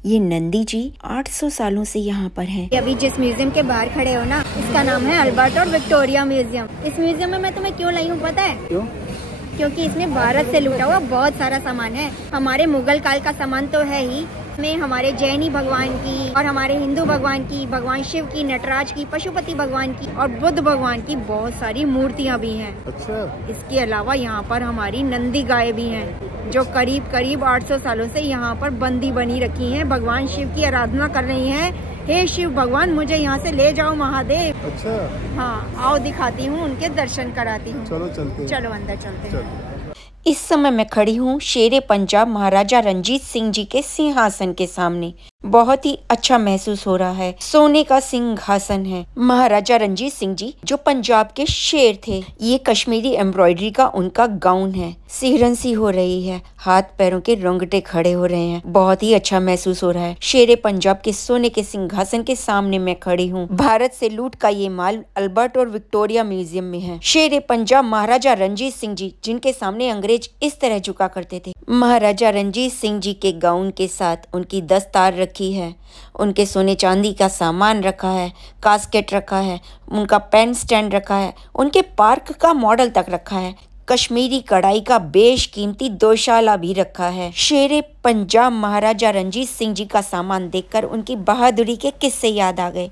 ये नंदी जी 800 सालों से यहाँ पर हैं। अभी जिस म्यूजियम के बाहर खड़े हो ना, इसका नाम है अल्बर्ट और विक्टोरिया म्यूजियम। इस म्यूजियम में मैं तुम्हें क्यों लाई हूँ पता है? क्यों? क्योंकि इसमें भारत से लूटा हुआ बहुत सारा सामान है। हमारे मुगल काल का सामान तो है ही, में हमारे जैनी भगवान की और हमारे हिंदू भगवान की, भगवान शिव की, नटराज की, पशुपति भगवान की और बुद्ध भगवान की बहुत सारी मूर्तियाँ भी हैं। अच्छा। इसके अलावा यहाँ पर हमारी नंदी गाय भी हैं, जो करीब 800 सालों से यहाँ पर बंदी बनी रखी हैं। भगवान शिव की आराधना कर रही हैं। हे शिव भगवान, मुझे यहाँ से ले जाओ महादेव। अच्छा। हाँ, आओ दिखाती हूँ, उनके दर्शन कराती हूँ। चलो चलते हैं। चलो अंदर चलते हैं। इस समय मैं खड़ी हूँ शेरे पंजाब महाराजा रणजीत सिंह जी के सिंहासन के सामने। बहुत ही अच्छा महसूस हो रहा है। सोने का सिंहासन है। महाराजा रणजीत सिंह जी जो पंजाब के शेर थे। ये कश्मीरी एम्ब्रॉयडरी का उनका गाउन है। सिहरन सी हो रही है, हाथ पैरों के रोंगटे खड़े हो रहे हैं। बहुत ही अच्छा महसूस हो रहा है। शेरे पंजाब के सोने के सिंहासन के सामने मैं खड़ी हूँ। भारत से लूट का ये माल अल्बर्ट और विक्टोरिया म्यूजियम में है। शेरे पंजाब महाराजा रणजीत सिंह जी, जिनके सामने अंग्रेज इस तरह झुका करते थे। महाराजा रणजीत सिंह जी के गाउन के साथ उनकी दस्तार रखी है, उनके सोने चांदी का सामान रखा है, कास्केट रखा है, उनका पेन स्टैंड रखा है, उनके पार्क का मॉडल तक रखा है। कश्मीरी कढ़ाई का बेशकीमती दोशाला भी रखा है। शेरे पंजाब महाराजा रणजीत सिंह जी का सामान देखकर उनकी बहादुरी के किस्से याद आ गए।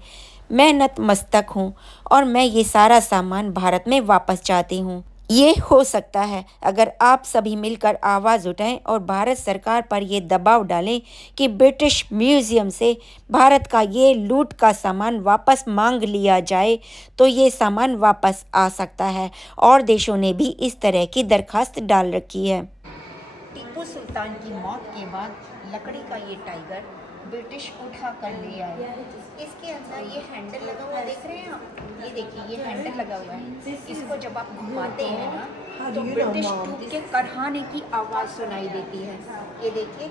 मैं नतमस्तक हूँ और मैं ये सारा सामान भारत में वापस चाहती हूँ। ये हो सकता है अगर आप सभी मिलकर आवाज़ उठाएं और भारत सरकार पर ये दबाव डालें कि ब्रिटिश म्यूजियम से भारत का ये लूट का सामान वापस मांग लिया जाए, तो ये सामान वापस आ सकता है। और देशों ने भी इस तरह की दरखास्त डाल रखी है। टीपू सुल्तान की मौत के बाद लकड़ी का ये टाइगर ब्रिटिश उठा कर ले आए। इसके अंदर ये हैंडल लगा हुआ देख रहे हैं आप? ये देखिए, ये हैंडल लगा हुआ है। इसको जब आप घुमाते हैं ना, तो ब्रिटिश ट्रूप के करहाने की आवाज़ सुनाई देती है। ये देखिए,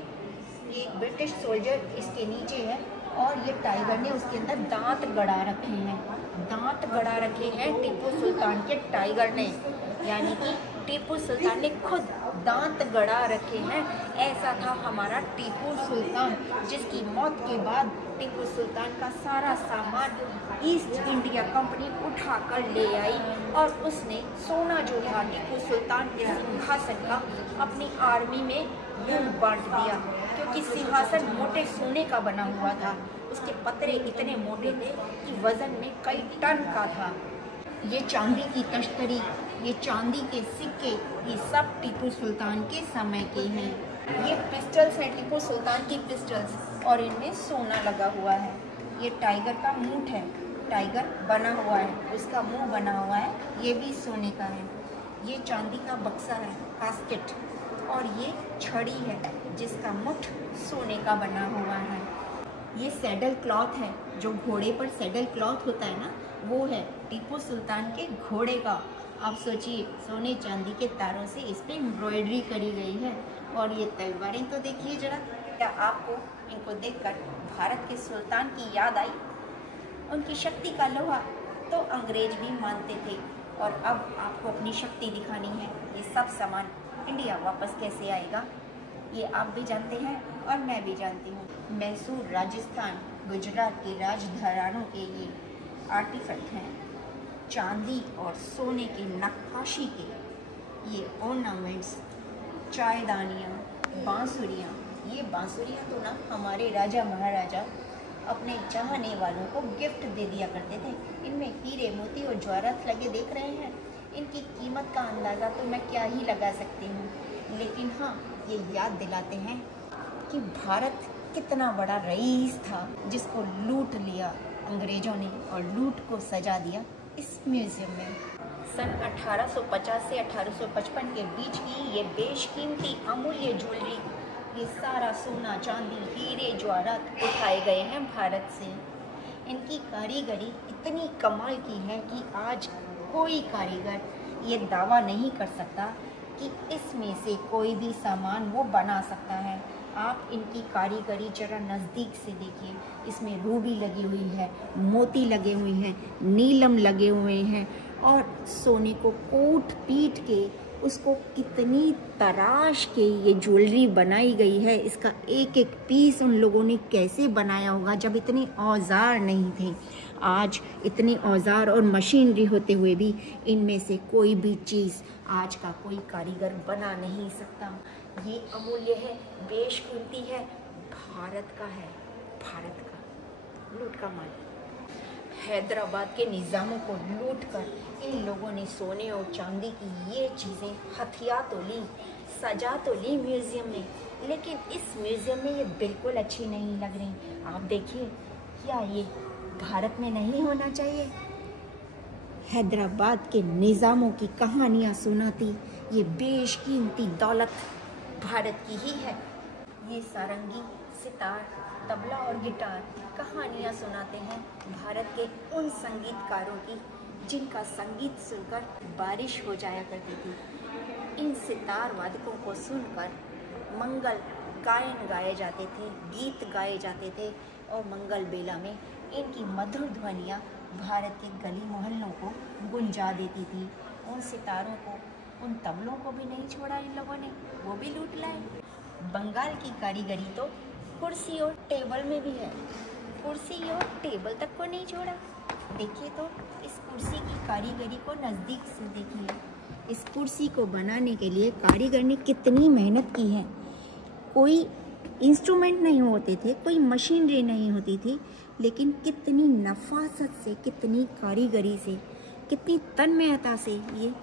ये ब्रिटिश सोल्जर इसके नीचे है और ये टाइगर ने उसके अंदर दांत गड़ा रखे हैं। दांत गड़ा रखे हैं टीपू सुल्तान के टाइगर ने, यानी कि टीपू सुल्तान ने खुद दांत गड़ा रखे हैं। ऐसा था हमारा टीपू सुल्तान, जिसकी मौत के बाद टीपू सुल्तान का सारा सामान ईस्ट इंडिया कंपनी उठा कर ले आई और उसने सोना जो था टीपू सुल्तान के सिंहासन का अपनी आर्मी में यूं बांट दिया, क्योंकि सिंहासन मोटे सोने का बना हुआ था। उसके पतरे इतने मोटे थे कि वजन में कई टन का था। ये चांदी की तश्तरी, ये चांदी के सिक्के, ये सब टीपू सुल्तान के समय के हैं। ये पिस्टल्स हैं, टीपू सुल्तान की पिस्टल्स, और इनमें सोना लगा हुआ है। ये टाइगर का मूठ है, टाइगर बना हुआ है, उसका मुंह बना हुआ है, ये भी सोने का है। ये चांदी का बक्सा है, कास्केट, और ये छड़ी है जिसका मुठ सोने का बना हुआ है। ये सैडल क्लॉथ है, जो घोड़े पर सैडल क्लॉथ होता है ना, वो है टीपू सुल्तान के घोड़े का। आप सोचिए, सोने चांदी के तारों से इस पे एम्ब्रॉयडरी करी गई है। और ये तलवारें तो देखिए जरा। क्या आपको इनको देखकर भारत के सुल्तान की याद आई? उनकी शक्ति का लोहा तो अंग्रेज भी मानते थे, और अब आपको अपनी शक्ति दिखानी है। ये सब सामान इंडिया वापस कैसे आएगा, ये आप भी जानते हैं और मैं भी जानती हूँ। मैसूर, राजस्थान, गुजरात के राजघरानों के ये आर्टिफैक्ट हैं। चांदी और सोने की नक्काशी के ये ऑर्नामेंट्स, चायदानियाँ, बांसुरियाँ। ये बांसुरियाँ तो ना हमारे राजा महाराजा अपने चाहने वालों को गिफ्ट दे दिया करते थे। इनमें हीरे, मोती और जवाहरात लगे देख रहे हैं। इनकी कीमत का अंदाज़ा तो मैं क्या ही लगा सकती हूँ, लेकिन हाँ, ये याद दिलाते हैं कि भारत कितना बड़ा रईस था, जिसको लूट लिया अंग्रेज़ों ने और लूट को सजा दिया इस म्यूज़ियम में। सन 1850 से 1855 के बीच की ये बेशकीमती अमूल्य ज्वेलरी, ये सारा सोना, चांदी, हीरे, जवाहरात उठाए गए हैं भारत से। इनकी कारीगरी इतनी कमाल की है कि आज कोई कारीगर ये दावा नहीं कर सकता कि इसमें से कोई भी सामान वो बना सकता है। आप इनकी कारीगरी जरा नज़दीक से देखिए। इसमें रूबी लगी हुई है, मोती लगे हुए हैं, नीलम लगे हुए हैं, और सोने को कूट पीट के उसको कितनी तराश के ये ज्वेलरी बनाई गई है। इसका एक एक पीस उन लोगों ने कैसे बनाया होगा जब इतने औजार नहीं थे। आज इतने औजार और मशीनरी होते हुए भी इनमें से कोई भी चीज़ आज का कोई कारीगर बना नहीं सकता। ये अमूल्य है, बेशकीमती है, भारत का है, भारत का लूट का माल। हैदराबाद के निज़ामों को लूटकर इन लोगों ने सोने और चांदी की ये चीज़ें हथिया तो ली, सजा तो ली म्यूज़ियम में, लेकिन इस म्यूज़ियम में ये बिल्कुल अच्छी नहीं लग रही। आप देखिए, क्या ये भारत में नहीं होना चाहिए? हैदराबाद के निज़ामों की कहानियाँ सुनाती ये बेशकीमती दौलत भारत की ही है। ये सारंगी, सितार, तबला और गिटार कहानियाँ सुनाते हैं भारत के उन संगीतकारों की जिनका संगीत सुनकर बारिश हो जाया करती थी। इन सितार वादकों को सुनकर मंगल गायन गाए जाते थे, गीत गाए जाते थे और मंगल बेला में इनकी मधुर ध्वनियाँ भारत के गली मोहल्लों को गुंजा देती थी। उन सितारों को, उन तबलों को भी नहीं छोड़ा इन लोगों ने, वो भी लूट लाए। बंगाल की कारीगरी तो कुर्सी और टेबल में भी है, कुर्सी और टेबल तक को नहीं छोड़ा। देखिए तो इस कुर्सी की कारीगरी को नज़दीक से देखिए। इस कुर्सी को बनाने के लिए कारीगर ने कितनी मेहनत की है। कोई इंस्ट्रूमेंट नहीं होते थे, कोई मशीनरी नहीं होती थी, लेकिन कितनी नफासत से, कितनी कारीगरी से, कितनी तन्मयता से ये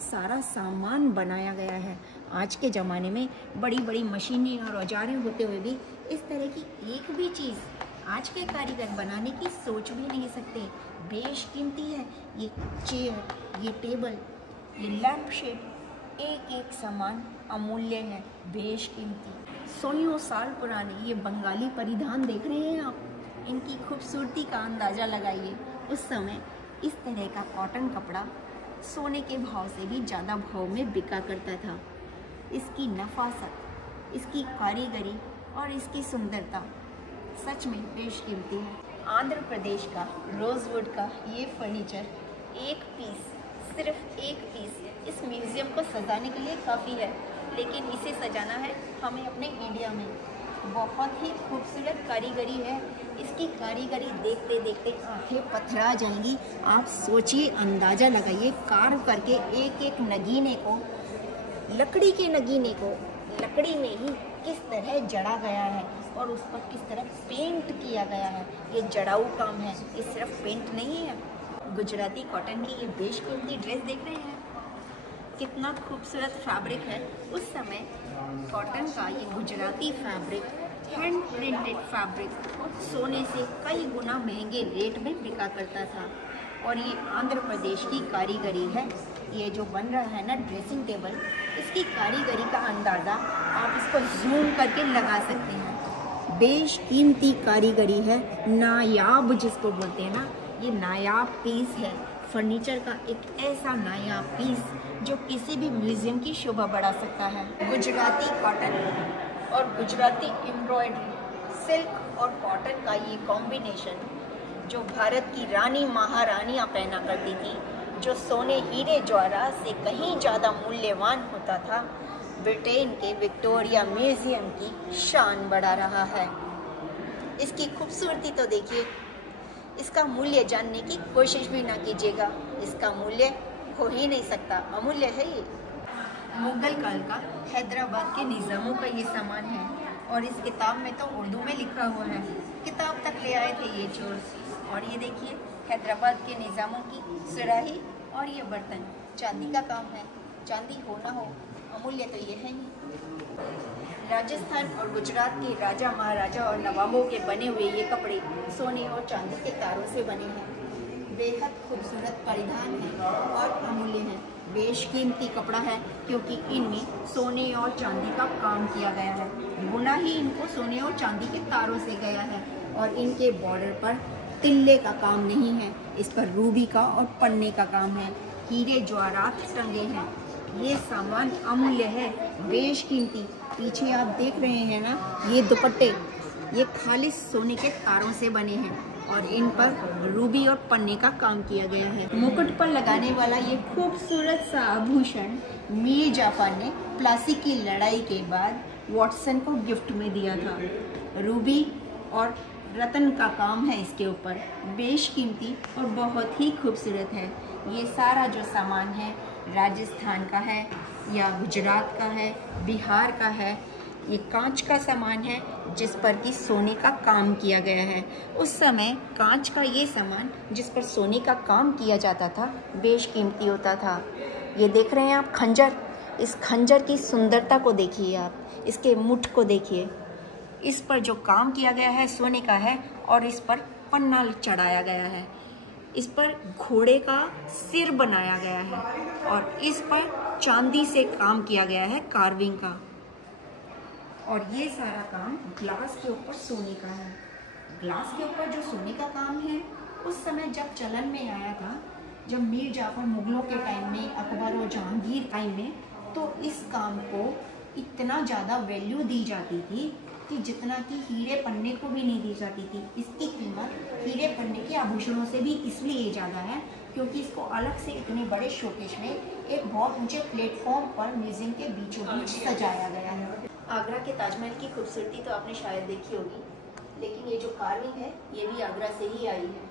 सारा सामान बनाया गया है। आज के ज़माने में बड़ी बड़ी मशीनें और औजारें होते हुए भी इस तरह की एक भी चीज़ आज के कारीगर बनाने की सोच भी नहीं सकते। बेशकीमती है ये चेयर, ये टेबल, ये लैंप शेड, एक एक सामान अमूल्य है, बेशकीमती। सौ साल पुराने ये बंगाली परिधान देख रहे हैं आप, इनकी खूबसूरती का अंदाज़ा लगाइए। उस समय इस तरह का कॉटन कपड़ा सोने के भाव से भी ज़्यादा भाव में बिका करता था। इसकी नफासत, इसकी कारीगरी और इसकी सुंदरता सच में बेशकीमती है। आंध्र प्रदेश का रोज़वुड का ये फर्नीचर एक पीस, सिर्फ एक पीस इस म्यूज़ियम को सजाने के लिए काफ़ी है, लेकिन इसे सजाना है हमें अपने इंडिया में। बहुत ही खूबसूरत कारीगरी है। इसकी कारीगरी देखते देखते आंखें पथरा जाएंगी। आप सोचिए, अंदाज़ा लगाइए, कार्व करके एक एक नगीने को, लकड़ी के नगीने को लकड़ी में ही किस तरह जड़ा गया है और उस पर किस तरह पेंट किया गया है। ये जड़ाऊ काम है, ये सिर्फ पेंट नहीं है। गुजराती कॉटन की ये बेशकीमती ड्रेस देख रहे हैं, कितना खूबसूरत फैब्रिक है। उस समय कॉटन का ये Gujarati fabric, hand printed fabric सोने से कई गुना महंगे रेट में बिका करता था। और ये आंध्र प्रदेश की कारीगरी है। ये जो बन रहा है ना ड्रेसिंग टेबल, इसकी कारीगरी का अंदाज़ा आप इसको जूम करके लगा सकते हैं। बेशकीमती कारीगरी है, नायाब जिसको बोलते हैं ना, ये नायाब पीस है। फर्नीचर का एक ऐसा नायाब पीस जो किसी भी म्यूज़ियम की शोभा बढ़ा सकता है। गुजराती कॉटन और गुजराती एम्ब्रॉयडरी, सिल्क और कॉटन का ये कॉम्बिनेशन जो भारत की रानी महारानियाँ पहना करती थी, जो सोने हीरे जवाहरात से कहीं ज़्यादा मूल्यवान होता था, ब्रिटेन के विक्टोरिया म्यूज़ियम की शान बढ़ा रहा है। इसकी खूबसूरती तो देखिए, इसका मूल्य जानने की कोशिश भी ना कीजिएगा, इसका मूल्य हो ही नहीं सकता, अमूल्य है ये। मुगल काल का हैदराबाद के निज़ामों का ये सामान है और इस किताब में तो उर्दू में लिखा हुआ है। किताब तक ले आए थे ये चोर। और ये देखिए, हैदराबाद के निज़ामों की सुराही और ये बर्तन चांदी का काम है। चांदी हो ना हो, अमूल्य तो ये है ही। राजस्थान और गुजरात के राजा महाराजा और नवाबों के बने हुए ये कपड़े सोने और चांदी के तारों से बने हैं। बेहद खूबसूरत परिधान है और अमूल्य है। बेशकीमती कपड़ा है क्योंकि इनमें सोने और चांदी का काम किया गया है। बुना ही इनको सोने और चांदी के तारों से गया है और इनके बॉर्डर पर तिल्ले का काम नहीं है, इस पर रूबी का और पन्ने का काम है। हीरे जवाहरात टंगे हैं। ये सामान अमूल्य है, बेशकीमती। पीछे आप देख रहे हैं ना, ये दुपट्टे, ये खालिश सोने के तारों से बने हैं और इन पर रूबी और पन्ने का काम किया गया है। मुकुट पर लगाने वाला ये खूबसूरत सा आभूषण मीर जाफर ने प्लासी की लड़ाई के बाद वॉटसन को गिफ्ट में दिया था। रूबी और रतन का काम है इसके ऊपर, बेशकीमती और बहुत ही खूबसूरत है। ये सारा जो सामान है राजस्थान का है या गुजरात का है, बिहार का है। ये कांच का सामान है जिस पर कि सोने का काम किया गया है। उस समय कांच का ये सामान जिस पर सोने का काम किया जाता था बेशकीमती होता था। ये देख रहे हैं आप खंजर, इस खंजर की सुंदरता को देखिए आप, इसके मुठ को देखिए। इस पर जो काम किया गया है सोने का है और इस पर पन्ना चढ़ाया गया है। इस पर घोड़े का सिर बनाया गया है और इस पर चांदी से काम किया गया है, कार्विंग का। और ये सारा काम ग्लास के ऊपर सोने का है। ग्लास के ऊपर जो सोने का काम है उस समय जब चलन में आया था, जब मीर जाफर मुगलों के टाइम में, अकबर और जहांगीर टाइम में, तो इस काम को इतना ज़्यादा वैल्यू दी जाती थी कि जितना कि हीरे पन्ने को भी नहीं दी जाती थी। इसकी कीमत हीरे पन्ने के आभूषणों से भी इसलिए ज़्यादा है क्योंकि इसको अलग से इतने बड़े शोकेस में एक बहुत ऊंचे प्लेटफॉर्म पर म्यूजियम के बीचों बीच सजाया गया है। आगरा के ताजमहल की खूबसूरती तो आपने शायद देखी होगी, लेकिन ये जो कार्विंग है ये भी आगरा से ही आई है।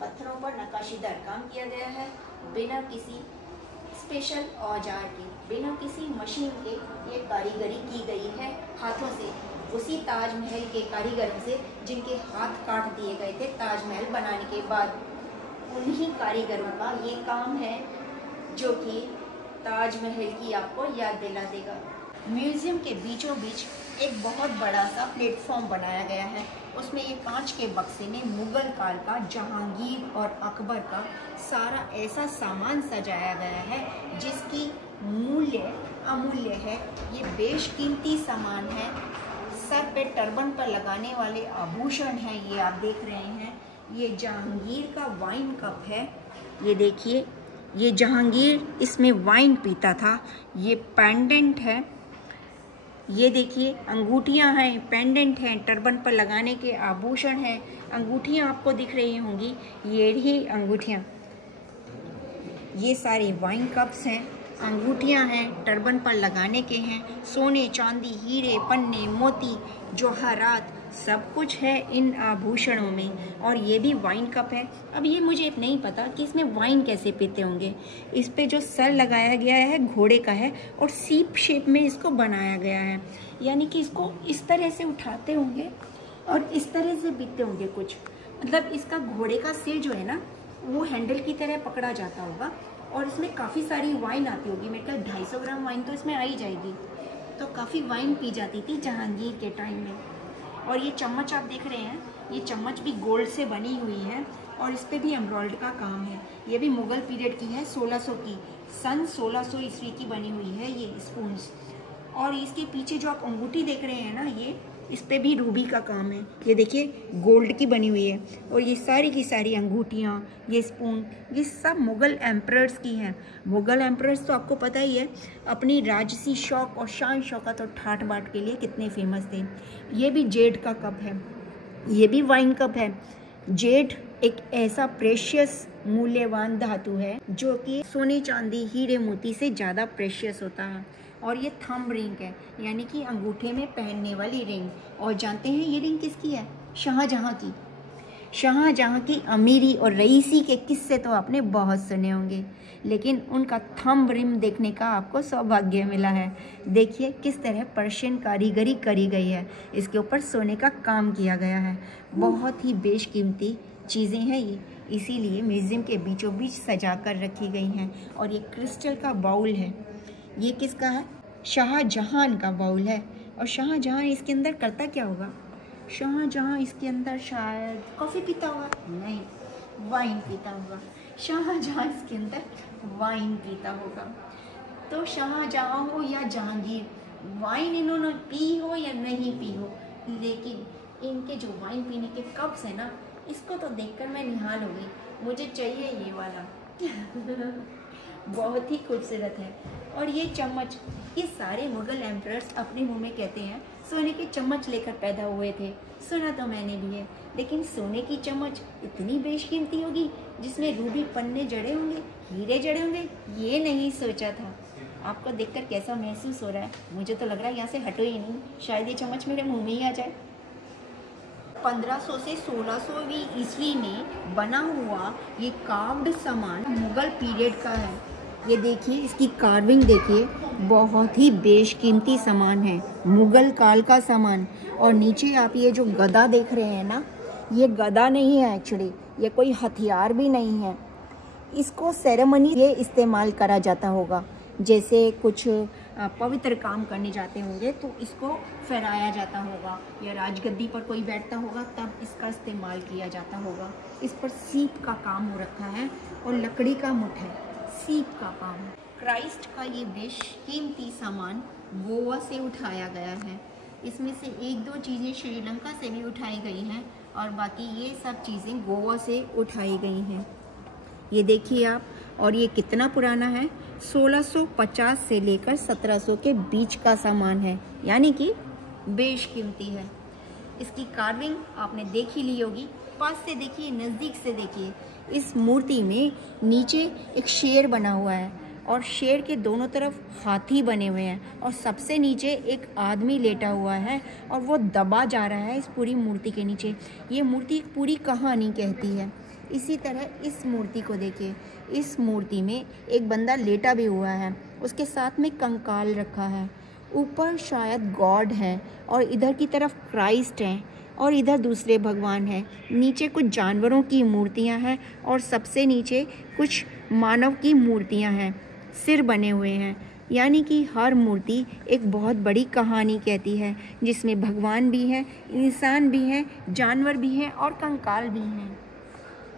पत्थरों पर नक्काशीदार काम किया गया है, बिना किसी स्पेशल औजार के, बिना किसी मशीन के ये कारीगरी की गई है हाथों से, उसी ताजमहल के कारीगरों से जिनके हाथ काट दिए गए थे ताजमहल बनाने के बाद। उन्हीं कारीगरों का ये काम है जो कि ताजमहल की आपको याद दिला देगा। म्यूजियम के बीचों बीच एक बहुत बड़ा सा प्लेटफॉर्म बनाया गया है। उसमें ये कांच के बक्से में मुगल काल का, जहांगीर और अकबर का सारा ऐसा सामान सजाया गया है जिसकी मूल्य अमूल्य है। ये बेशकीमती सामान है। सर पे टर्बन पर लगाने वाले आभूषण हैं, ये आप देख रहे हैं। ये जहांगीर का वाइन कप है, ये देखिए, ये जहांगीर इसमें वाइन पीता था। ये पेंडेंट है, ये देखिए, अंगूठियां हैं, पेंडेंट हैं, टर्बन पर लगाने के आभूषण हैं। अंगूठियां आपको दिख रही होंगी, ये ही अंगूठियां, ये सारे वाइन कप्स हैं, अंगूठियां हैं, टर्बन पर लगाने के हैं। सोने, चांदी, हीरे, पन्ने, मोती, जवाहरात सब कुछ है इन आभूषणों में। और ये भी वाइन कप है। अब ये मुझे नहीं पता कि इसमें वाइन कैसे पीते होंगे। इस पे जो सर लगाया गया है घोड़े का है और सीप शेप में इसको बनाया गया है, यानी कि इसको इस तरह से उठाते होंगे और इस तरह से पीते होंगे कुछ। मतलब इसका घोड़े का सिर जो है ना वो हैंडल की तरह पकड़ा जाता होगा और इसमें काफ़ी सारी वाइन आती होगी। मेरे ख्याल 250 ग्राम वाइन तो इसमें आ ही जाएगी। तो काफ़ी वाइन पी जाती थी जहांगीर के टाइम में। और ये चम्मच आप देख रहे हैं, ये चम्मच भी गोल्ड से बनी हुई है और इस पर भी एम्ब्रॉयडरी का काम है। ये भी मुग़ल पीरियड की है, 1600 की, सन 1600 ईस्वी की बनी हुई है ये स्पून्स। और इसके पीछे जो आप अंगूठी देख रहे हैं ना, ये इस पे भी रूबी का काम है। ये देखिए गोल्ड की बनी हुई है। और ये सारी की सारी अंगूठियाँ, ये स्पून, ये सब मुग़ल एम्परर्स की हैं। मुग़ल एम्परर्स तो आपको पता ही है, अपनी राजसी शौक और शान शौकत और ठाट बाट के लिए कितने फेमस थे। ये भी जेड का कप है, ये भी वाइन कप है। जेड एक ऐसा प्रेशियस मूल्यवान धातु है जो कि सोने, चांदी, हीरे, मोती से ज़्यादा प्रेशियस होता है। और ये थंब रिंग है, यानी कि अंगूठे में पहनने वाली रिंग। और जानते हैं ये रिंग किसकी है? शाहजहाँ की। शाहजहाँ की अमीरी और रईसी के किस्से तो आपने बहुत सुने होंगे, लेकिन उनका थंब रिंग देखने का आपको सौभाग्य मिला है। देखिए किस तरह पर्शियन कारीगरी करी गई है, इसके ऊपर सोने का काम किया गया है। बहुत ही बेशकीमती चीज़ें हैं ये, इसीलिए म्यूज़ियम के बीचों बीच सजा कर रखी गई हैं। और ये क्रिस्टल का बाउल है, ये किसका है? शाहजहां का बाउल है। और शाहजहां इसके अंदर करता क्या होगा? शाहजहां इसके अंदर शायद कॉफ़ी पीता होगा, नहीं, वाइन पीता होगा। शाहजहां इसके अंदर वाइन पीता होगा। तो शाहजहां हो या जहांगीर, वाइन इन्होंने पी हो या नहीं पी हो, लेकिन इनके जो वाइन पीने के कप्स हैं ना, इसको तो देखकर मैं निहाल हो गई। मुझे चाहिए ये वाला बहुत ही खूबसूरत है। और ये चम्मच, ये सारे मुगल एम्परर्स अपने मुंह में कहते हैं सोने के चम्मच लेकर पैदा हुए थे। सुना तो मैंने भी है, लेकिन सोने की चम्मच इतनी बेशकीमती होगी जिसमें रूबी पन्ने जड़े होंगे, हीरे जड़े होंगे, ये नहीं सोचा था। आपको देखकर कैसा महसूस हो रहा है? मुझे तो लग रहा है यहाँ से हटो ही नहीं, शायद ये चम्मच मेरे मुंह में ही आ जाए। 1500 से 1600वीं ईस्वी में बना हुआ ये कार्व्ड सामान मुगल पीरियड का है। ये देखिए, इसकी कार्विंग देखिए, बहुत ही बेशकीमती सामान है, मुगल काल का सामान। और नीचे आप ये जो गदा देख रहे हैं ना, ये गदा नहीं है एक्चुअली, ये कोई हथियार भी नहीं है। इसको सेरेमनी ये इस्तेमाल करा जाता होगा, जैसे कुछ पवित्र काम करने जाते होंगे तो इसको फहराया जाता होगा, या राजगद्दी पर कोई बैठता होगा तब इसका इस्तेमाल किया जाता होगा। इस पर सीप का काम हो रखा है और लकड़ी का मुठ है, सीप का काम है। क्राइस्ट का ये बेशकीमती सामान गोवा से उठाया गया है। इसमें से 1-2 चीज़ें श्रीलंका से भी उठाई गई हैं और बाकी ये सब चीज़ें गोवा से उठाई गई हैं। ये देखिए आप, और ये कितना पुराना है, 1650 से लेकर 1700 के बीच का सामान है, यानी कि बेशकीमती है। इसकी कार्विंग आपने देख ही ली होगी, पास से देखिए, नज़दीक से देखिए। इस मूर्ति में नीचे एक शेर बना हुआ है और शेर के दोनों तरफ हाथी बने हुए हैं और सबसे नीचे एक आदमी लेटा हुआ है और वो दबा जा रहा है इस पूरी मूर्ति के नीचे। ये मूर्ति एक पूरी कहानी कहती है। इसी तरह इस मूर्ति को देखिए, इस मूर्ति में एक बंदा लेटा भी हुआ है, उसके साथ में कंकाल रखा है, ऊपर शायद गॉड है और इधर की तरफ क्राइस्ट है और इधर दूसरे भगवान हैं। नीचे कुछ जानवरों की मूर्तियां हैं और सबसे नीचे कुछ मानव की मूर्तियां हैं, सिर बने हुए हैं। यानी कि हर मूर्ति एक बहुत बड़ी कहानी कहती है, जिसमें भगवान भी हैं, इंसान भी हैं, जानवर भी हैं और कंकाल भी हैं।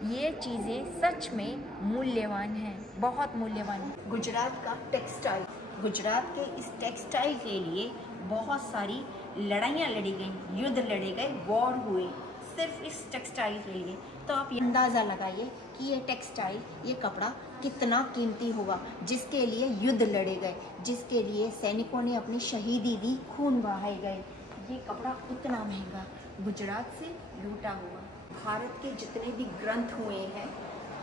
ये चीज़ें सच में मूल्यवान हैं, बहुत मूल्यवान है। गुजरात का टेक्सटाइल, गुजरात के इस टेक्सटाइल के लिए बहुत सारी लड़ाइयाँ लड़ी गई, युद्ध लड़े गए, वॉर हुए सिर्फ इस टेक्सटाइल के लिए। तो आप अंदाज़ा लगाइए कि ये टेक्सटाइल, ये कपड़ा कितना कीमती होगा, जिसके लिए युद्ध लड़े गए, जिसके लिए सैनिकों ने अपनी शहीदी दी, खून बहाए गए। ये कपड़ा इतना महंगा गुजरात से लूटा हुआ। भारत के जितने भी ग्रंथ हुए हैं,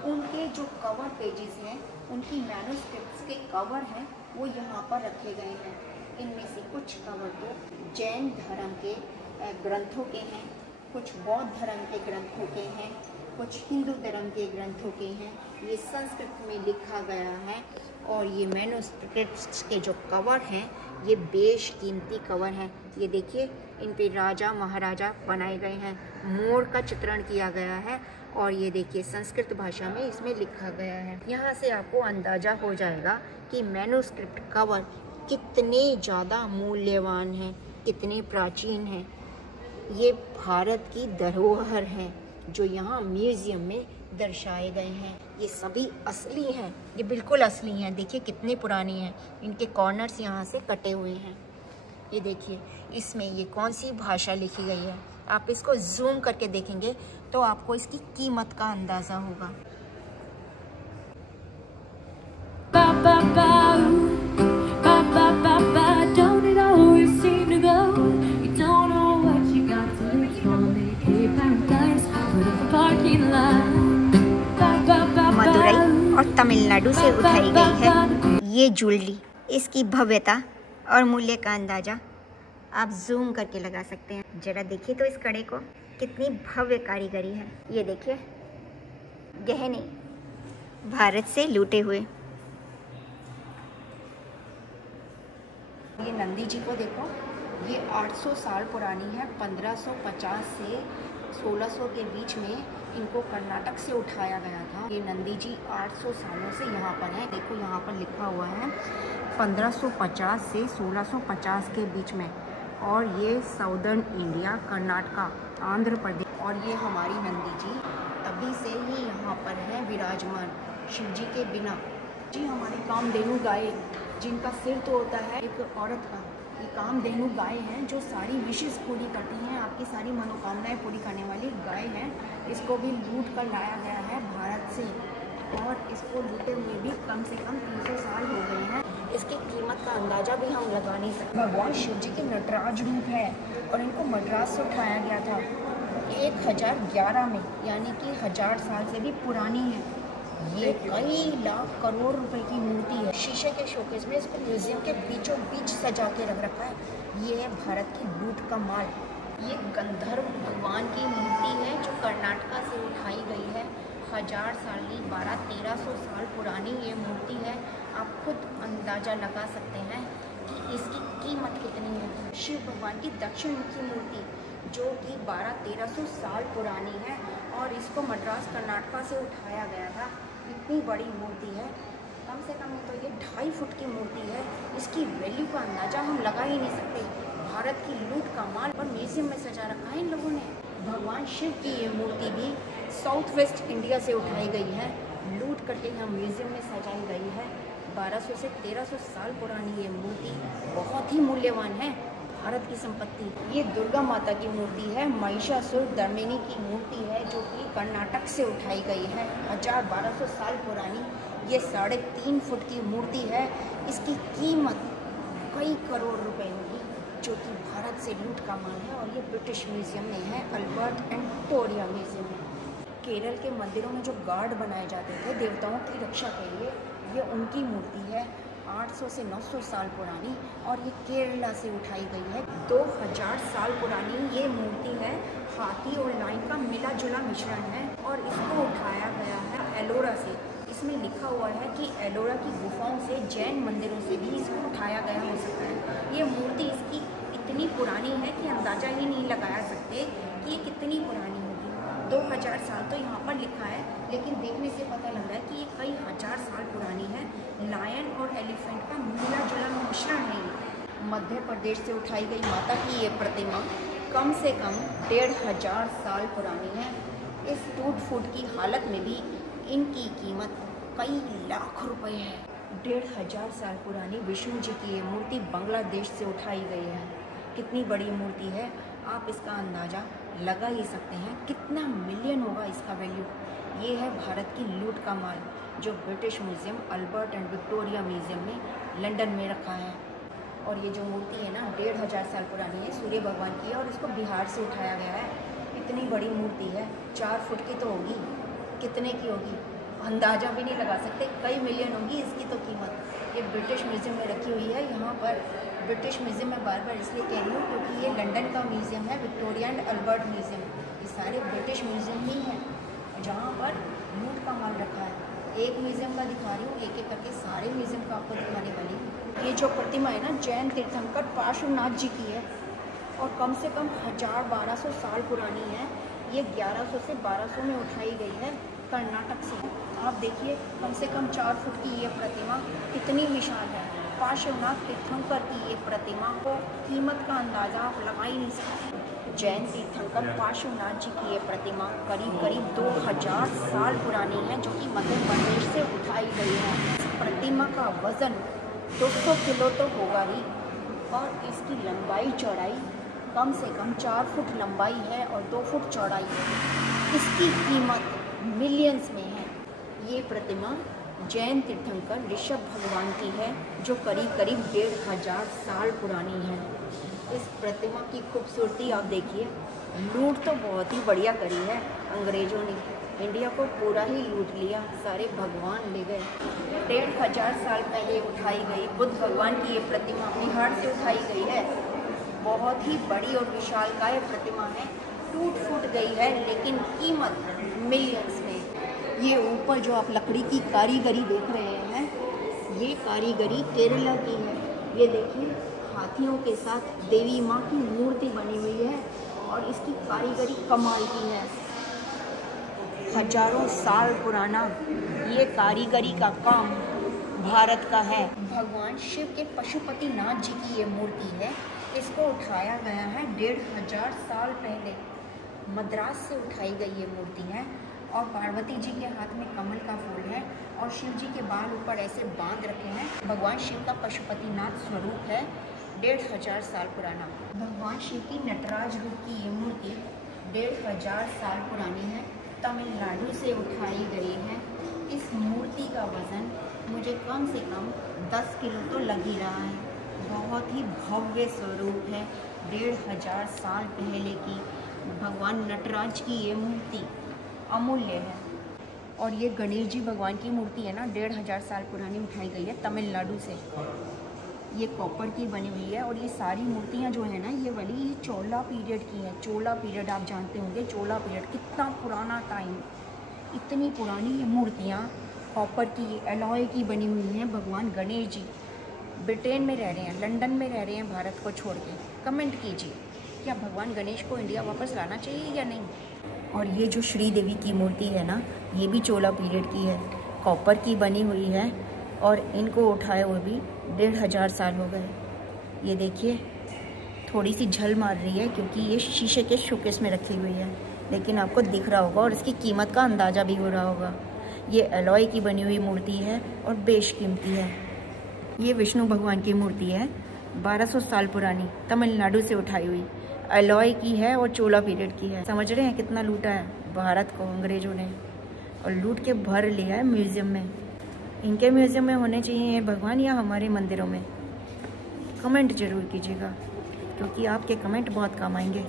उनके जो कवर पेजेस हैं, उनकी मैन्युस्क्रिप्ट्स के कवर हैं, वो यहाँ पर रखे गए हैं। इनमें से कुछ कवर तो जैन धर्म के ग्रंथों के हैं, कुछ बौद्ध धर्म के ग्रंथों के हैं, कुछ हिंदू धर्म के ग्रंथों के हैं। ये संस्कृत में लिखा गया है और ये मैन्युस्क्रिप्ट्स के जो कवर हैं, ये बेशकीमती कवर हैं। ये देखिए, इन पे राजा महाराजा बनाए गए हैं, मोर का चित्रण किया गया है और ये देखिए संस्कृत भाषा में इसमें लिखा गया है। यहाँ से आपको अंदाज़ा हो जाएगा कि मैन्युस्क्रिप्ट कवर कितने ज़्यादा मूल्यवान हैं, कितने प्राचीन हैं। ये भारत की धरोहर हैं जो यहाँ म्यूज़ियम में दर्शाए गए हैं। ये सभी असली हैं, ये बिल्कुल असली हैं। देखिए कितने पुरानी हैं, इनके कॉर्नर्स यहाँ से कटे हुए हैं। ये देखिए, इसमें ये कौन सी भाषा लिखी गई है। आप इसको जूम करके देखेंगे तो आपको इसकी कीमत का अंदाज़ा होगा। मदुरई और तमिलनाडु से उठाई गई है ये ज्वेलरी। इसकी भव्यता और मूल्य का अंदाज़ा आप जूम करके लगा सकते हैं। जरा देखिए तो इस कड़े को, कितनी भव्य कारीगरी है। ये देखिए, गहने भारत से लूटे हुए। ये नंदी जी को देखो, ये 800 साल पुरानी है। 1550 से 1600 के बीच में इनको कर्नाटक से उठाया गया था। ये नंदी जी 800 सालों से यहाँ पर है। देखो यहाँ पर लिखा हुआ है 1550 से 1650 के बीच में, और ये साउदर्न इंडिया, कर्नाटका, आंध्र प्रदेश। और ये हमारी नंदी जी तभी से ही यहाँ पर है विराजमान, शिव जी के बिना। जी हमारी कामधेनु गाय, जिनका सिर तो होता है एक औरत का, ये कामधेनु गाय हैं जो सारी विशेष पूरी करती हैं, आपकी सारी मनोकामनाएं पूरी करने वाली गाय हैं। इसको भी लूट कर लाया गया है भारत से और इसको लूटे हुए भी कम से कम 300 साल हो गए हैं। इसकी कीमत का अंदाज़ा भी हम लगा नहीं सकते। भगवान शिव जी के नटराज रूप है और इनको मद्रास से उठाया गया था 1011 में, यानी कि 1000 साल से भी पुरानी है। ये कई लाख करोड़ रुपए की मूर्ति है। शीशे के शोकेस में इसको म्यूजियम के बीचों बीच सजा के रख रखा है। ये है भारत की लूट का माल। ये गंधर्व भगवान की मूर्ति है जो कर्नाटका से उठाई गई है। 1000 साल की 1200-1300 साल पुरानी ये मूर्ति है। आप खुद अंदाज़ा लगा सकते हैं कि इसकी कीमत कितनी है। शिव भगवान की दक्षिण मुखी मूर्ति जो कि 1200-1300 साल पुरानी है और इसको मद्रास कर्नाटका से उठाया गया था। इतनी बड़ी मूर्ति है, कम से कम तो ये 2.5 फुट की मूर्ति है। इसकी वैल्यू का अंदाज़ा हम लगा ही नहीं सकते। भारत की लूट का माल और म्यूजियम में सजा रखा है इन लोगों ने। भगवान शिव की ये मूर्ति भी साउथ वेस्ट इंडिया से उठाई गई है, लूट करके यहाँ म्यूजियम में सजाई गई है। 1200 से 1300 साल पुरानी ये मूर्ति बहुत ही मूल्यवान है, भारत की संपत्ति। ये दुर्गा माता की मूर्ति है, महिषासुर दर्मिनी की मूर्ति है जो कि कर्नाटक से उठाई गई है। 1200 साल पुरानी ये 3.5 फुट की मूर्ति है। इसकी कीमत कई करोड़ रुपए होगी, जो कि भारत से लूट का माल है। और ये ब्रिटिश म्यूजियम में है, अल्बर्ट एंड विक्टोरिया म्यूजियम में। केरल के मंदिरों में जो गार्ड बनाए जाते थे देवताओं की रक्षा के लिए, ये उनकी मूर्ति है। 800 से 900 साल पुरानी और ये केरला से उठाई गई है। 2000 साल पुरानी ये मूर्ति है। हाथी और लाइन का मिला जुला मिश्रण है और इसको उठाया गया है एलोरा से। इसमें लिखा हुआ है कि एलोरा की गुफाओं से, जैन मंदिरों से भी इसको उठाया गया हो सकता है। ये मूर्ति इसकी इतनी पुरानी है कि अंदाज़ा ही नहीं लगाया सकते कि ये कितनी पुरानी होगी। 2000 साल तो यहाँ पर लिखा है, लेकिन देखने से पता लग रहा है कि ये कई हजार साल पुरानी है। लायन और एलिफेंट का मिला जुला मिश्रण है ये। मध्य प्रदेश से उठाई गई माता की ये प्रतिमा कम से कम 1500 साल पुरानी है। इस टूट फूट की हालत में भी इनकी कीमत कई लाख रुपए है। 1500 साल पुरानी विष्णु जी की ये मूर्ति बांग्लादेश से उठाई गई है। कितनी बड़ी मूर्ति है, आप इसका अंदाज़ा लगा ही सकते हैं कितना मिलियन होगा इसका वैल्यू। ये है भारत की लूट का माल जो British museum, Albert and Victoria museum में लंदन में रखा है। और ये जो मूर्ति है ना 1500 साल पुरानी है, सूर्य भगवान की है और इसको बिहार से उठाया गया है। इतनी बड़ी मूर्ति है, 4 फुट की तो होगी, कितने की होगी अंदाज़ा भी नहीं लगा सकते, कई मिलियन होगी इसकी तो कीमत। ये ब्रिटिश म्यूजियम में रखी हुई है। यहाँ पर ब्रिटिश म्यूजियम में बार बार इसलिए कह रही हूँ क्योंकि ये लंदन का म्यूजियम है, विक्टोरिया एंड अल्बर्ट म्यूजियम। ये सारे ब्रिटिश म्यूजियम ही हैं जहाँ पर लूट का माल रखा है। एक म्यूजियम का दिखा रही हूँ, एक एक करके सारे म्यूजियम का आपको दिखाने वाली हूँ। ये जो प्रतिमा है ना जैन तीर्थंकर पार्श्वनाथ जी की है और कम से कम 1200 साल पुरानी है। ये 1100 से 1200 में उठाई गई है कर्नाटक से। आप देखिए कम से कम 4 फुट की ये प्रतिमा कितनी विशाल है। पार्श्वनाथ तीर्थंकर की ये प्रतिमा को कीमत का अंदाज़ा आप लगा ही नहीं सकते। जैन तीर्थंकर पार्श्वनाथ जी की ये प्रतिमा करीब 2000 साल पुरानी है जो कि मध्य प्रदेश से उठाई गई है। इस प्रतिमा का वज़न 200 किलो तो होगा ही और इसकी लंबाई चौड़ाई कम से कम 4 फुट लंबाई है और 2 फुट चौड़ाई है। इसकी कीमत मिलियंस में है। ये प्रतिमा जैन तीर्थंकर ऋषभ भगवान की है जो करीब 1500 साल पुरानी है। इस प्रतिमा की खूबसूरती आप देखिए। लूट तो बहुत ही बढ़िया करी है अंग्रेज़ों ने, इंडिया को पूरा ही लूट लिया, सारे भगवान ले गए। 1500 साल पहले उठाई गई बुद्ध भगवान की ये प्रतिमा बिहार से उठाई गई है। बहुत ही बड़ी और विशालकाय प्रतिमा है, टूट फूट गई है लेकिन कीमत मिलियंस में। ये ऊपर जो आप लकड़ी की कारीगरी देख रहे हैं, ये कारीगरी केरला की है। ये देखिए हाथियों के साथ देवी माँ की मूर्ति बनी हुई है और इसकी कारीगरी कमाल की है। हजारों साल पुराना ये कारीगरी का काम भारत का है। भगवान शिव के पशुपति नाथ जी की ये मूर्ति है। इसको उठाया गया है 1500 साल पहले। मद्रास से उठाई गई ये मूर्ति है और पार्वती जी के हाथ में कमल का फूल है और शिव जी के बाल ऊपर ऐसे बांध रखे हैं। भगवान शिव का पशुपतिनाथ स्वरूप है, 1500 साल पुराना। भगवान शिव की नटराज रूप की ये मूर्ति 1500 साल पुरानी है। तमिलनाडु से उठाई गई है। इस मूर्ति का वज़न मुझे कम से कम 10 किलो तो लग ही रहा है। बहुत ही भव्य स्वरूप है। 1500 साल पहले की भगवान नटराज की ये मूर्ति अमूल्य है। और ये गणेश जी भगवान की मूर्ति है ना, 1500 साल पुरानी उठाई गई है तमिलनाडु से। ये कॉपर की बनी हुई है। और ये सारी मूर्तियाँ जो है ना, ये वाली ये चोला पीरियड की है। चोला पीरियड आप जानते होंगे, चोला पीरियड कितना पुराना टाइम। इतनी पुरानी ये मूर्तियाँ कॉपर की, एलॉय की बनी हुई हैं। भगवान गणेश जी ब्रिटेन में रह रहे हैं, लंदन में रह रहे हैं भारत को छोड़ के। कमेंट कीजिए, क्या भगवान गणेश को इंडिया वापस लाना चाहिए या नहीं। और ये जो श्री देवी की मूर्ति है ना, ये भी चोला पीरियड की है, कॉपर की बनी हुई है। और इनको उठाए हुए भी 1500 साल हो गए। ये देखिए, थोड़ी सी झल मार रही है क्योंकि ये शीशे के शोकेस में रखी हुई है, लेकिन आपको दिख रहा होगा और इसकी कीमत का अंदाज़ा भी हो रहा होगा। ये एलॉय की बनी हुई मूर्ति है और बेशकीमती है। ये विष्णु भगवान की मूर्ति है, 1200 साल पुरानी, तमिलनाडु से उठाई हुई, एलॉय की है और चोला पीरियड की है। समझ रहे हैं कितना लूटा है भारत को अंग्रेज़ों ने, और लूट के भर लिया है म्यूज़ियम में। इनके म्यूज़ियम में होने चाहिए ये भगवान या हमारे मंदिरों में। कमेंट ज़रूर कीजिएगा क्योंकि आपके कमेंट बहुत काम आएंगे।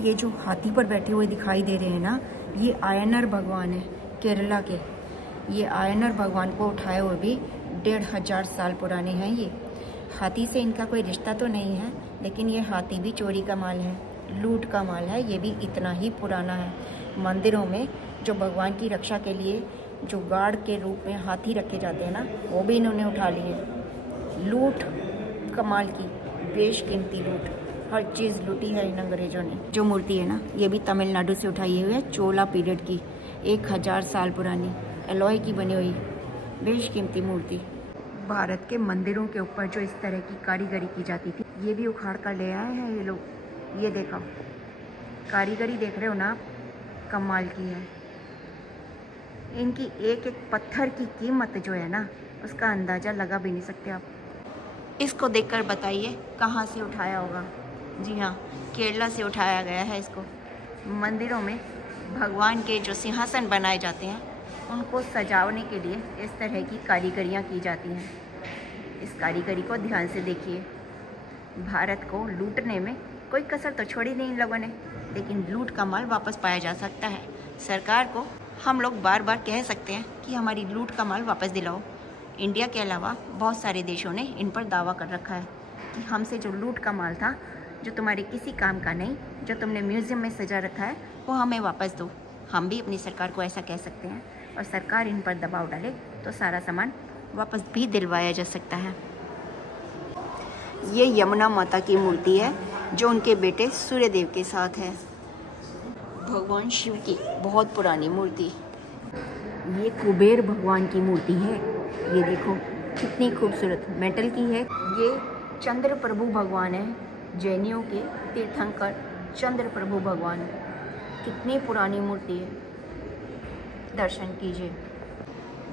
ये जो हाथी पर बैठे हुए दिखाई दे रहे हैं ना, ये आयनर भगवान है केरला के। ये आयनर भगवान को उठाए हुए भी 1500 साल पुराने हैं। ये हाथी से इनका कोई रिश्ता तो नहीं है, लेकिन ये हाथी भी चोरी का माल है, लूट का माल है। ये भी इतना ही पुराना है। मंदिरों में जो भगवान की रक्षा के लिए जो गार्ड के रूप में हाथी रखे जाते हैं ना, वो भी इन्होंने उठा लिए। लूट कमाल की, बेशकीमती लूट, हर चीज़ लूटी है इन अंग्रेज़ों ने। जो मूर्ति है ना, ये भी तमिलनाडु से उठाई हुई है, चोला पीरियड की, 1000 साल पुरानी, एलॉय की बनी हुई बेशकीमती मूर्ति। भारत के मंदिरों के ऊपर जो इस तरह की कारीगरी की जाती थी, ये भी उखाड़ कर ले आए हैं ये लोग। ये देखो, कारीगरी देख रहे हो ना आप, कमाल की है। इनकी एक एक पत्थर की कीमत जो है ना, उसका अंदाज़ा लगा भी नहीं सकते आप। इसको देखकर बताइए कहाँ से उठाया होगा। जी हाँ, केरला से उठाया गया है इसको। मंदिरों में भगवान के जो सिंहासन बनाए जाते हैं, उनको सजावने के लिए इस तरह की कारीगरियाँ की जाती हैं। इस कारीगरी को ध्यान से देखिए। भारत को लूटने में कोई कसर तो छोड़ी नहीं इन लोगों ने, लेकिन लूट का माल वापस पाया जा सकता है। सरकार को हम लोग बार बार कह सकते हैं कि हमारी लूट का माल वापस दिलाओ। इंडिया के अलावा बहुत सारे देशों ने इन पर दावा कर रखा है कि हमसे जो लूट का माल था, जो तुम्हारे किसी काम का नहीं, जो तुमने म्यूज़ियम में सजा रखा है, वो हमें वापस दो। हम भी अपनी सरकार को ऐसा कह सकते हैं, और सरकार इन पर दबाव डाले तो सारा सामान वापस भी दिलवाया जा सकता है। ये यमुना माता की मूर्ति है जो उनके बेटे सूर्यदेव के साथ है। भगवान शिव की बहुत पुरानी मूर्ति। ये कुबेर भगवान की मूर्ति है। ये देखो कितनी खूबसूरत, मेटल की है। ये चंद्र प्रभु भगवान है, जैनियों के तीर्थंकर चंद्र प्रभु भगवान। कितनी पुरानी मूर्ति है, दर्शन कीजिए।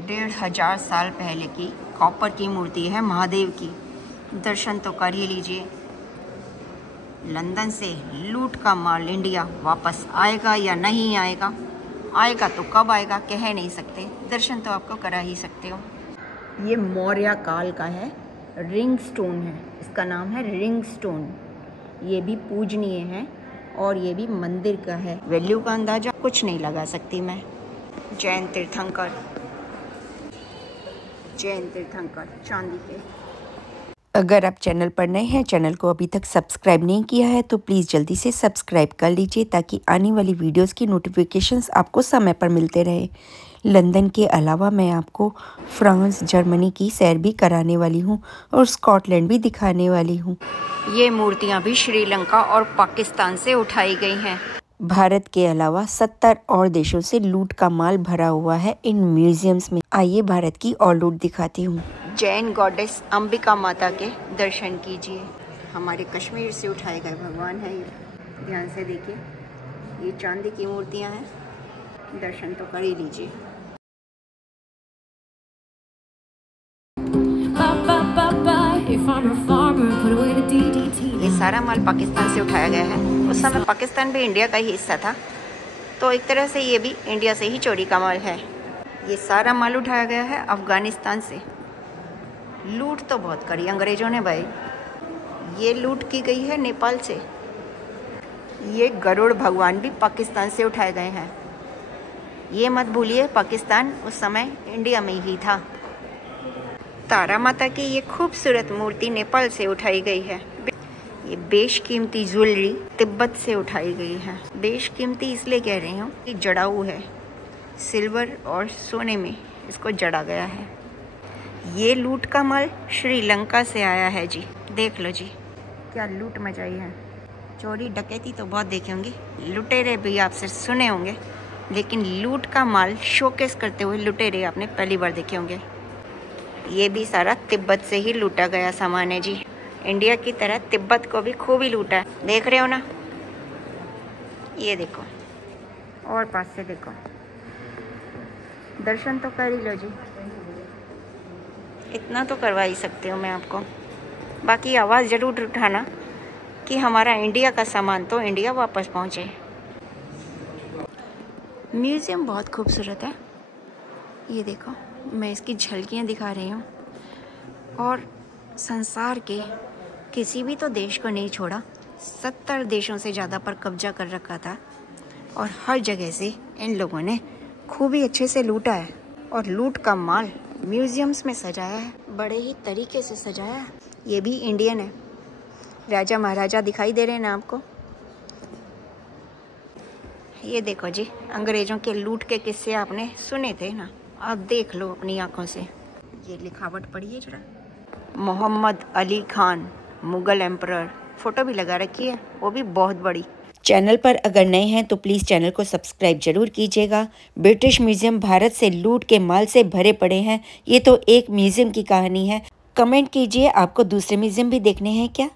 1500 साल पहले की कॉपर की मूर्ति है महादेव की। दर्शन तो कर ही लीजिए। लंदन से लूट का माल इंडिया वापस आएगा या नहीं आएगा? आएगा तो कब आएगा कह नहीं सकते, दर्शन तो आपको करा ही सकते हो। ये मौर्य काल का है, रिंग स्टोन है, इसका नाम है रिंग स्टोन। ये भी पूजनीय है और ये भी मंदिर का है। वैल्यू का अंदाज़ा कुछ नहीं लगा सकती मैं। जैन तीर्थंकर चांदी के। अगर आप चैनल पर नए हैं, चैनल को अभी तक सब्सक्राइब नहीं किया है तो प्लीज़ जल्दी से सब्सक्राइब कर लीजिए ताकि आने वाली वीडियोस की नोटिफिकेशंस आपको समय पर मिलते रहे। लंदन के अलावा मैं आपको फ्रांस, जर्मनी की सैर भी कराने वाली हूं और स्कॉटलैंड भी दिखाने वाली हूं। ये मूर्तियां भी श्रीलंका और पाकिस्तान से उठाई गई हैं। भारत के अलावा 70 और देशों से लूट का माल भरा हुआ है इन म्यूजियम्स में। आइए भारत की और लूट दिखाती हूँ। जैन गॉडेस अंबिका माता के दर्शन कीजिए। हमारे कश्मीर से उठाए गए भगवान है ये, ध्यान से देखिए। ये चांदी की मूर्तियाँ हैं, दर्शन तो कर ही लीजिए। ये सारा माल पाकिस्तान से उठाया गया है। उस समय पाकिस्तान भी इंडिया का ही हिस्सा था, तो एक तरह से ये भी इंडिया से ही चोरी का माल है। ये सारा माल उठाया गया है अफ़गानिस्तान से। लूट तो बहुत करी अंग्रेज़ों ने भाई। ये लूट की गई है नेपाल से। ये गरुड़ भगवान भी पाकिस्तान से उठाए गए हैं। ये मत भूलिए पाकिस्तान उस समय इंडिया में ही था। तारा माता की ये खूबसूरत मूर्ति नेपाल से उठाई गई है। ये बेशकीमती ज्वेलरी तिब्बत से उठाई गई है। बेशकीमती इसलिए कह रही हूँ कि जड़ाऊ है, सिल्वर और सोने में इसको जड़ा गया है। ये लूट का माल श्रीलंका से आया है जी। देख लो जी क्या लूट मचाई है। चोरी डकैती तो बहुत देखे होंगे, लुटेरे भी आपसे सुने होंगे, लेकिन लूट का माल शोकेस करते हुए लुटेरे आपने पहली बार देखे होंगे। ये भी सारा तिब्बत से ही लूटा गया सामान है जी। इंडिया की तरह तिब्बत को भी खूब ही लूटा है। देख रहे हो ना, ये देखो और पास से देखो, दर्शन तो कर ही लो जी। इतना तो करवा ही सकती हूँ मैं आपको। बाकी आवाज़ ज़रूर उठाना कि हमारा इंडिया का सामान तो इंडिया वापस पहुँचे। म्यूज़ियम बहुत खूबसूरत है। ये देखो मैं इसकी झलकियाँ दिखा रही हूँ। और संसार के किसी भी तो देश को नहीं छोड़ा, 70 देशों से ज़्यादा पर कब्जा कर रखा था। और हर जगह से इन लोगों ने खूब ही अच्छे से लूटा है। और लूट का माल म्यूज़ियम्स में सजाया है, बड़े ही तरीके से सजाया है। ये भी इंडियन है। राजा महाराजा दिखाई दे रहे हैं ना आपको। ये देखो जी, अंग्रेज़ों के लूट के किस्से आपने सुने थे ना, अब देख लो अपनी आंखों से। ये लिखावट पढ़िए जरा, मोहम्मद अली खान मुग़ल एम्परर, फ़ोटो भी लगा रखी है, वो भी बहुत बड़ी। चैनल पर अगर नए हैं तो प्लीज़ चैनल को सब्सक्राइब जरूर कीजिएगा। ब्रिटिश म्यूज़ियम भारत से लूट के माल से भरे पड़े हैं। ये तो एक म्यूज़ियम की कहानी है। कमेंट कीजिए आपको दूसरे म्यूज़ियम भी देखने हैं क्या।